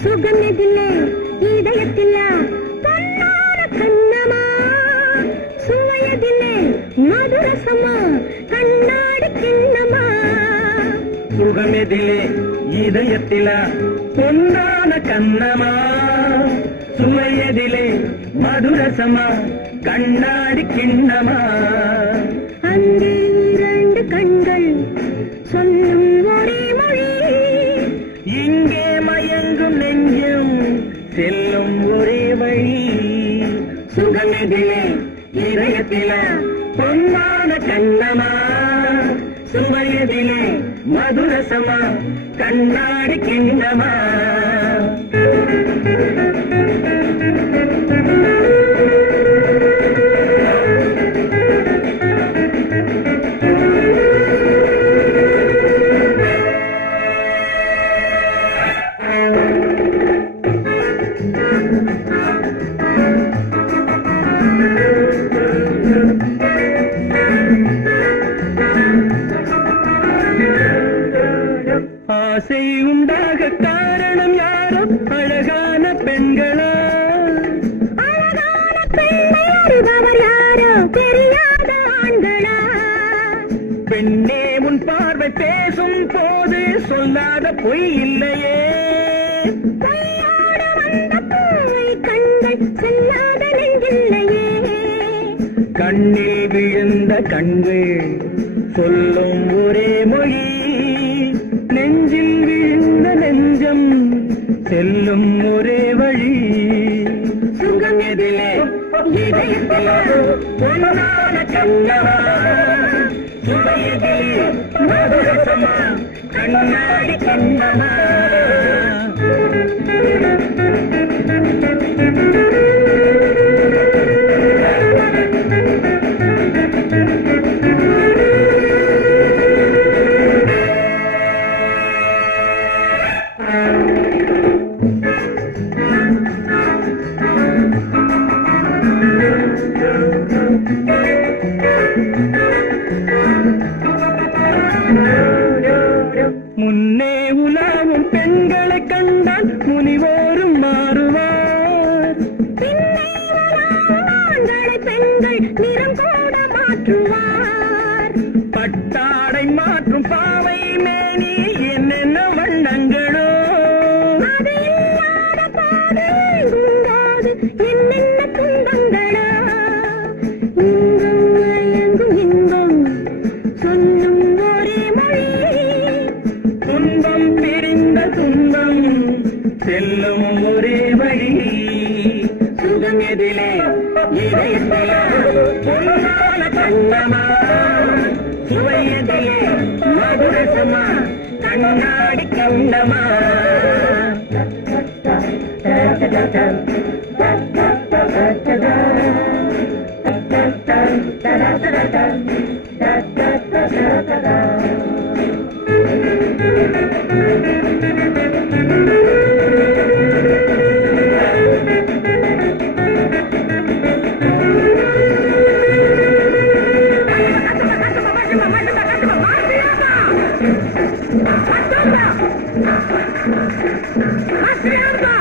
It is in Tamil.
சுகமெதிலே இதயத்தில பொன்னான கண்ணமா சுவையதிலே மதுரசமா கண்ணாடி கிண்ணமா சுகமெதிலே இதயத்தில பொன்னான கண்ணமா சுவையதிலே மதுரசமா கண்ணாடி கிண்ணமா அங்கே இரண்டு கண்கள் சொல்லும் ஒரே மொழி இங்கே மயங்கும் நெஞ்சம் செல்லும் ஒரே வழி சுகமெதிலே இதயத்தில பொன்னான கண்ணமா சுவையதிலே மதுரசமா கண்ணாடி கிண்ணமா ஆசை உண்டாக காரணம் யாரோ அழகான பெண்களா அழகான பெண்ணை அறிபவர் யாரோ தெரியாத ஆண்களா பெண்ணே உன் பார்வை பேசும் போது சொல்லாத பொய் இல்லையே கையோடு வந்த பூவை கண்கள் செல்லாத நெஞ்சில்லையே கண்ணில் விழுந்த கண்கள் சொல்லும் ஒரே மொழி நெஞ்சில் விழுந்த நெஞ்சம் செல்லும் ஒரே வழி சுகம் எதிலே இதயத்தில பொன்னான கண்ணமா சுவையதிலே மதுரசமா கண்ணாடி கண்ணமா முன்னே உலாவும் பெண்களை கண்டால் முனிவோரும் மாறுவார் பின்னே உலாவும் ஆண்களை பெண்கள் நிறம் கூட மாற்றுவார் பட்டாடை மாற்றும் பாவை மேனி என்னென்ன வண்ணங்களோ அது இல்லாத பாதை குங்காது என்னென்ன துன்பங்களோ இங்கும் மயங்கும் இன்பம் சொல்லும் ஒரே மொழி துன்பம் பிரிந்த துன்பம் செல்லும் ஒரே வழி சுகம் எதிலே இதயத்தில பொன்னான கண்ணமா சுவையதிலே மதுரசமா கண்ணாடி கண்ணமா Mastriarda!